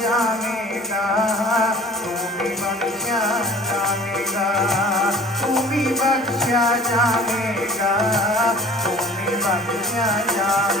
जानेगा तुम्हें बख्शा जानेगा तुम्हें बख्शा जानेगा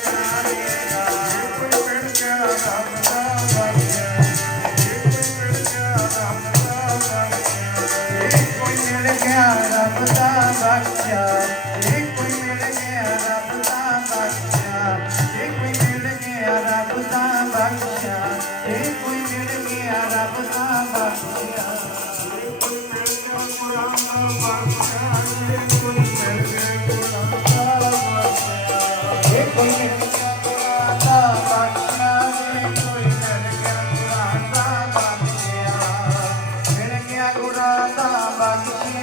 Bye. Yeah.